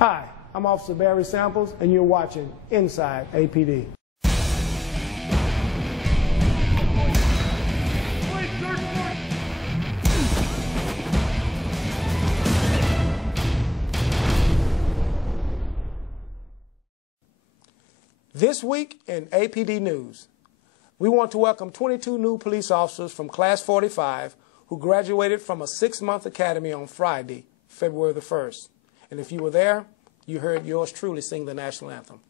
Hi, I'm Officer Barry Samples, and you're watching Inside APD. This week in APD News, we want to welcome 22 new police officers from Class 45 who graduated from a 6-month academy on Friday, February the 1st. And if you were there, you heard yours truly sing the national anthem.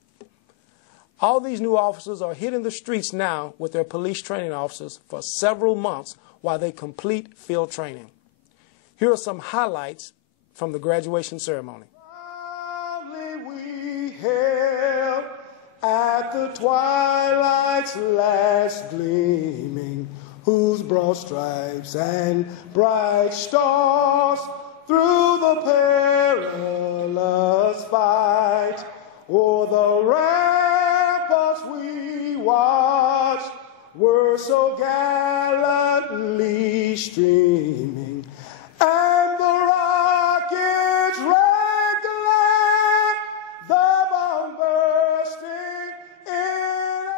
All these new officers are hitting the streets now with their police training officers for several months while they complete field training. Here are some highlights from the graduation ceremony. We hailed at the twilight's last gleaming, whose broad stripes and bright stars through the perilous fight, o'er the ramparts we watched, were so gallantly streaming, and the rockets raked the land, the bomb bursting in air.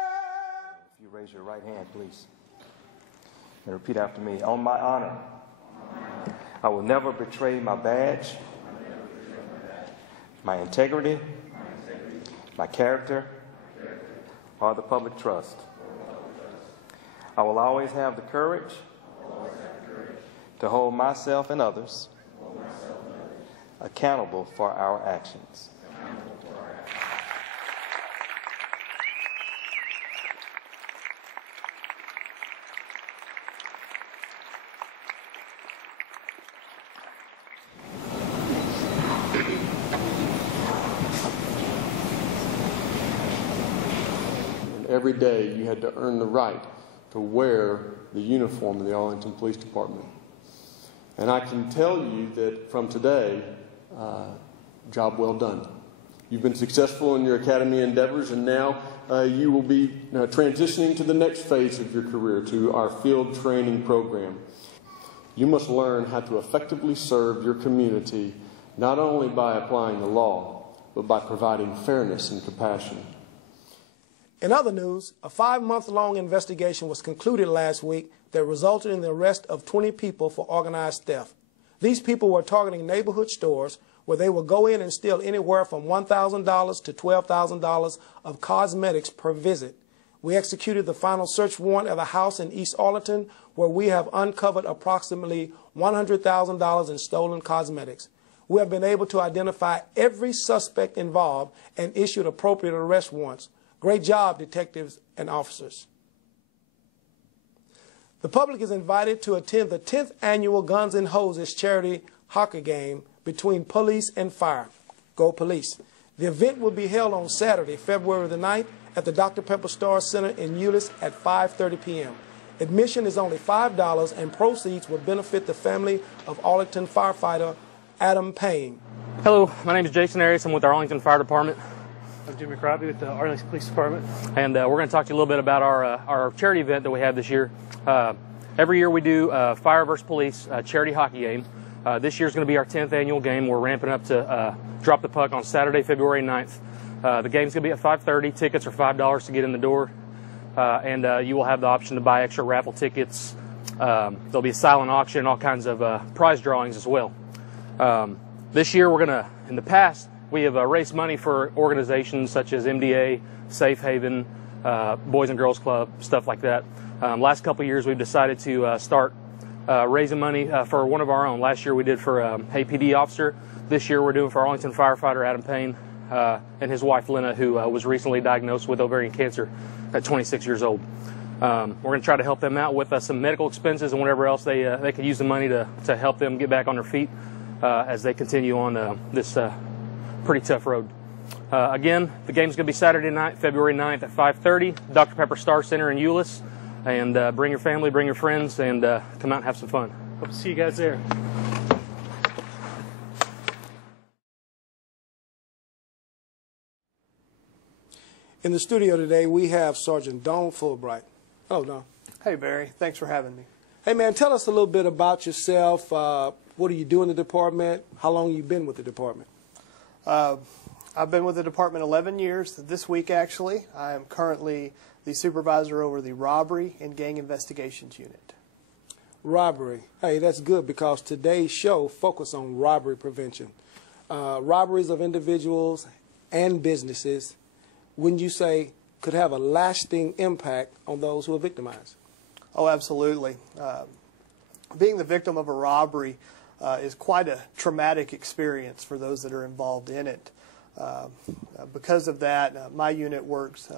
If you raise your right hand, please, and repeat after me. On my honor, I will never betray my badge, my integrity, my character, or the public trust. I will always have the courage to hold myself and others accountable for our actions. Every day you had to earn the right to wear the uniform of the Arlington Police Department. And I can tell you that from today, job well done. You've been successful in your academy endeavors, and now you will be transitioning to the next phase of your career, to our field training program. You must learn how to effectively serve your community, not only by applying the law, but by providing fairness and compassion. In other news, a 5-month-long investigation was concluded last week that resulted in the arrest of 20 people for organized theft. These people were targeting neighborhood stores where they would go in and steal anywhere from $1,000 to $12,000 of cosmetics per visit. We executed the final search warrant at a house in East Arlington where we have uncovered approximately $100,000 in stolen cosmetics. We have been able to identify every suspect involved and issued appropriate arrest warrants. Great job, detectives and officers. The public is invited to attend the 10th annual Guns and Hoses charity hockey game between police and fire. Go Police. The event will be held on Saturday, February the 9th at the Dr. Pepper Star Center in Euless at 5:30 p.m. Admission is only $5 and proceeds will benefit the family of Arlington firefighter Adam Payne. Hello, my name is Jason Arias. I'm with the Arlington Fire Department. I'm Jimmy Crosby with the Arlington Police Department. And we're going to talk to you a little bit about our charity event that we have this year. Every year we do Fire vs. Police charity hockey game. This year is going to be our 10th annual game. We're ramping up to drop the puck on Saturday, February 9th. The game's going to be at 5:30. Tickets are $5 to get in the door. And you will have the option to buy extra raffle tickets. There'll be a silent auction, all kinds of prize drawings as well. This year we're going to, in the past, we have raised money for organizations such as MDA, Safe Haven, Boys and Girls Club, stuff like that. Last couple of years we've decided to start raising money for one of our own. Last year we did for APD officer. This year we're doing for Arlington firefighter Adam Payne and his wife Lena, who was recently diagnosed with ovarian cancer at 26 years old. We're going to try to help them out with some medical expenses and whatever else they could use the money to help them get back on their feet as they continue on this pretty tough road. Again, the game's going to be Saturday night, February 9th at 5:30, Dr. Pepper Star Center in Euless. And bring your family, bring your friends, and come out and have some fun. Hope to see you guys there. In the studio today, we have Sergeant Don Fulbright. Hello, Don. Hey, Barry. Thanks for having me. Hey, man, tell us a little bit about yourself. What do you do in the department? How long you been with the department? I've been with the department 11 years. This week, actually, I am currently the supervisor over the Robbery and Gang Investigations Unit. Robbery. Hey, that's good because today's show focuses on robbery prevention. Robberies of individuals and businesses, wouldn't you say, could have a lasting impact on those who are victimized? Oh, absolutely. Being the victim of a robbery is quite a traumatic experience for those that are involved in it. Because of that, my unit works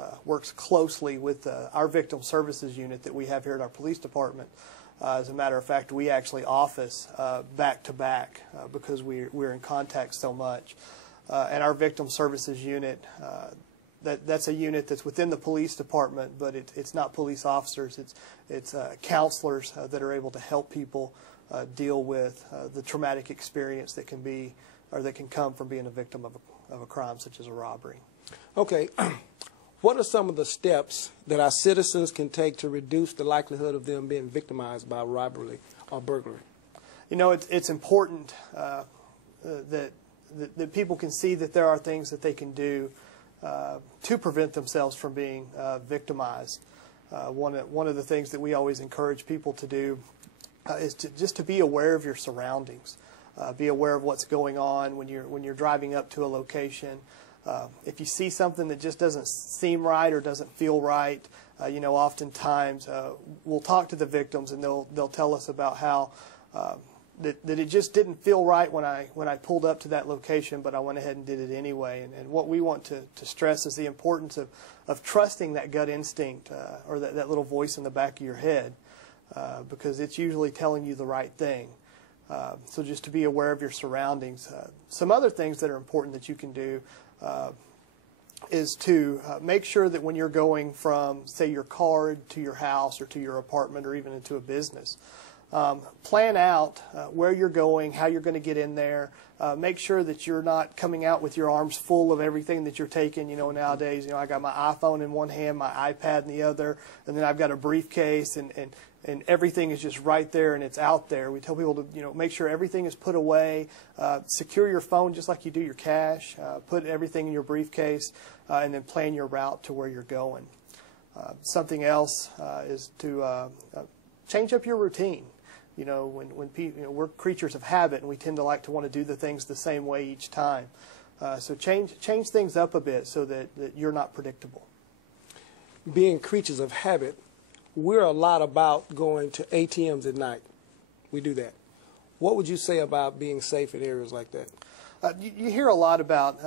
closely with our victim services unit that we have here at our police department. As a matter of fact, we actually office back to back because we're in contact so much. And our victim services unit, that's a unit that's within the police department, but it's not police officers. It's counselors that are able to help people deal with the traumatic experience that can be or that can come from being a victim of a crime such as a robbery. Okay. What are some of the steps that our citizens can take to reduce the likelihood of them being victimized by robbery or burglary? You know, it's important that people can see that there are things that they can do to prevent themselves from being victimized. One of the things that we always encourage people to do is just to be aware of your surroundings. Be aware of what's going on when you're driving up to a location. If you see something that just doesn't seem right or doesn't feel right, you know, oftentimes we'll talk to the victims and they'll tell us about how that it just didn't feel right when I pulled up to that location, but I went ahead and did it anyway. And what we want to stress is the importance of trusting that gut instinct or that little voice in the back of your head because it's usually telling you the right thing. So just to be aware of your surroundings. Some other things that are important that you can do is to make sure that when you're going from, say, your car to your house or to your apartment or even into a business, plan out where you're going, how you're going to get in there. Make sure that you're not coming out with your arms full of everything that you're taking. You know, nowadays, you know, I got my iPhone in one hand, my iPad in the other, and then I've got a briefcase, and everything is just right there and it's out there. We tell people to, you know, make sure everything is put away. Secure your phone just like you do your cash. Put everything in your briefcase, and then plan your route to where you're going. Something else is to change up your routine. You know, when people, you know, we're creatures of habit, and we tend to like to want to do the things the same way each time. So change things up a bit so that you're not predictable. Being creatures of habit, we're a lot about going to ATMs at night. We do that. What would you say about being safe in areas like that? You hear a lot about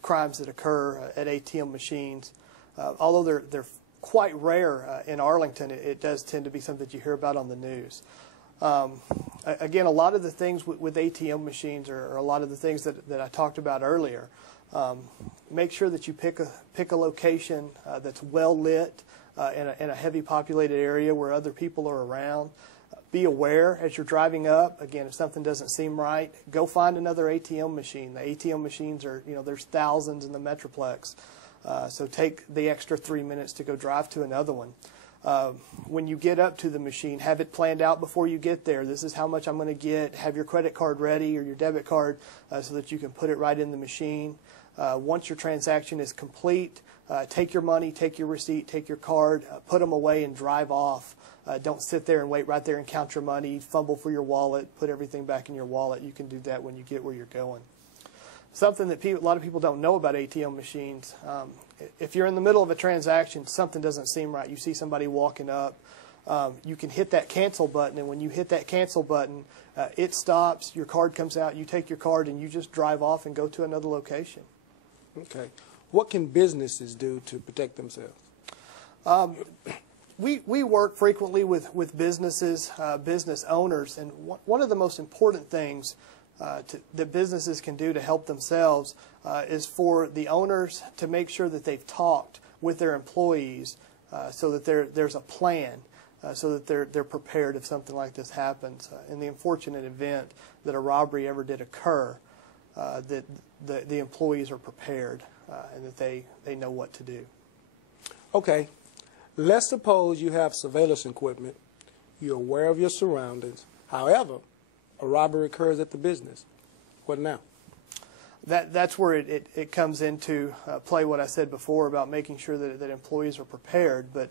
crimes that occur at ATM machines. Although they're quite rare in Arlington, it does tend to be something that you hear about on the news. Again, a lot of the things with ATM machines are a lot of the things that I talked about earlier. Make sure that you pick a location that's well lit in a heavy populated area where other people are around. Be aware as you're driving up. Again, if something doesn't seem right, go find another ATM machine. The ATM machines are, you know, there's thousands in the Metroplex. So take the extra 3 minutes to go drive to another one. When you get up to the machine, have it planned out before you get there. This is how much I'm going to get. Have your credit card ready or your debit card so that you can put it right in the machine. Once your transaction is complete, take your money, take your receipt, take your card, put them away and drive off. Don't sit there and wait right there and count your money, fumble for your wallet, put everything back in your wallet. You can do that when you get where you're going. Something that a lot of people don't know about ATM machines, if you're in the middle of a transaction, something doesn't seem right, you see somebody walking up, you can hit that cancel button, and when you hit that cancel button, it stops, your card comes out, you take your card, and you just drive off and go to another location. Okay. What can businesses do to protect themselves? We work frequently with businesses, business owners, and one of the most important things that businesses can do to help themselves is for the owners to make sure that they've talked with their employees so that there's a plan, so that they're prepared if something like this happens. In the unfortunate event that a robbery ever did occur, that the employees are prepared and that they know what to do. Okay. Let's suppose you have surveillance equipment. You're aware of your surroundings. However, a robbery occurs at the business. What now? that's where it comes into play what I said before about making sure that employees are prepared. But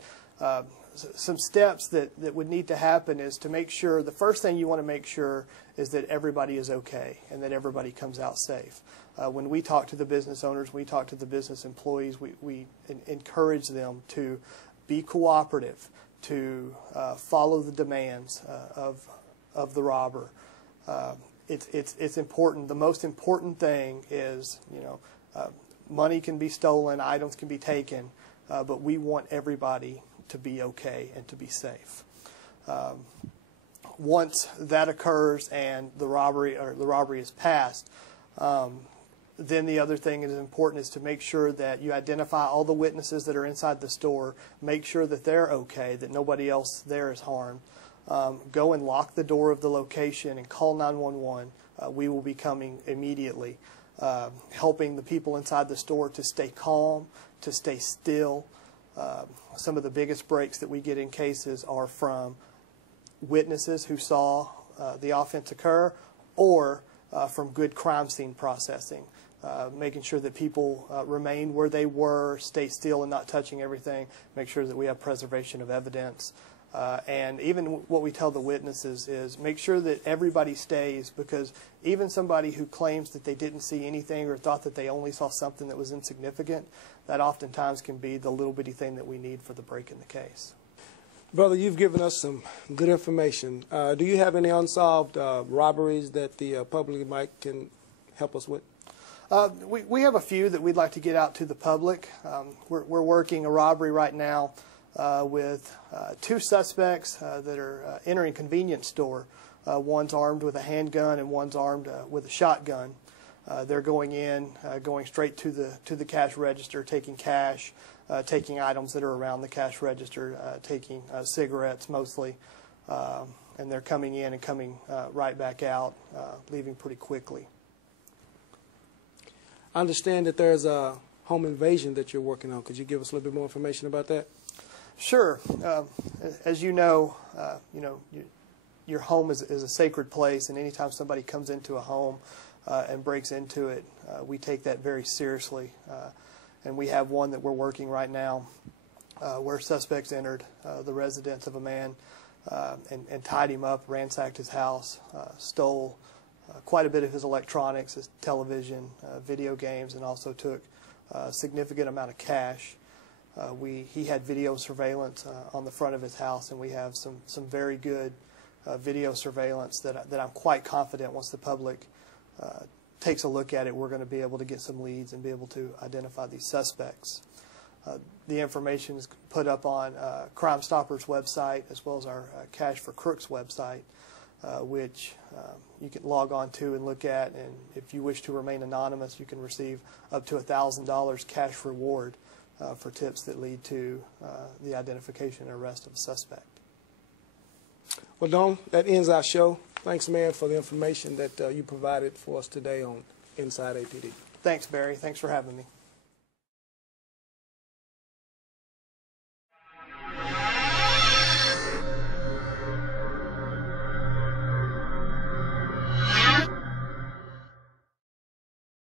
some steps that would need to happen is to make sure, the first thing you want to make sure is that everybody is okay and that everybody comes out safe. When we talk to the business owners, we talk to the business employees, we encourage them to be cooperative, to follow the demands of the robber. It's important. The most important thing is, money can be stolen, items can be taken, but we want everybody to be okay and to be safe. Once that occurs and the robbery is passed, then the other thing that is important is to make sure that you identify all the witnesses that are inside the store, make sure that they're okay, that nobody else there is harmed. Go and lock the door of the location and call 911. We will be coming immediately, helping the people inside the store to stay calm, to stay still. Some of the biggest breaks that we get in cases are from witnesses who saw the offense occur, or from good crime scene processing, making sure that people remain where they were, stay still and not touching everything, make sure that we have preservation of evidence. And even what we tell the witnesses is make sure that everybody stays, because even somebody who claims that they didn't see anything or thought that they only saw something that was insignificant, that oftentimes can be the little bitty thing that we need for the break in the case. Brother, you've given us some good information. Do you have any unsolved robberies that the public can help us with? We have a few that we'd like to get out to the public. We're working a robbery right now with two suspects that are entering a convenience store. One's armed with a handgun and one's armed with a shotgun. They're going in, going straight to the cash register, taking cash, taking items that are around the cash register, taking cigarettes mostly, and they're coming in and coming right back out, leaving pretty quickly. I understand that there's a home invasion that you're working on. Could you give us a little bit more information about that? Sure. As you know, your home is a sacred place, and anytime somebody comes into a home and breaks into it, we take that very seriously. And we have one that we're working right now where suspects entered the residence of a man and tied him up, ransacked his house, stole quite a bit of his electronics, his television, video games, and also took a significant amount of cash. He had video surveillance on the front of his house, and we have some very good video surveillance that I'm quite confident once the public takes a look at it, we're going to be able to get some leads and be able to identify these suspects. The information is put up on Crime Stoppers website as well as our Cash for Crooks website, which you can log on to and look at, and if you wish to remain anonymous, you can receive up to $1,000 cash reward for tips that lead to the identification and arrest of a suspect. Well, Don, that ends our show. Thanks, man, for the information that you provided for us today on Inside APD. Thanks, Barry. Thanks for having me.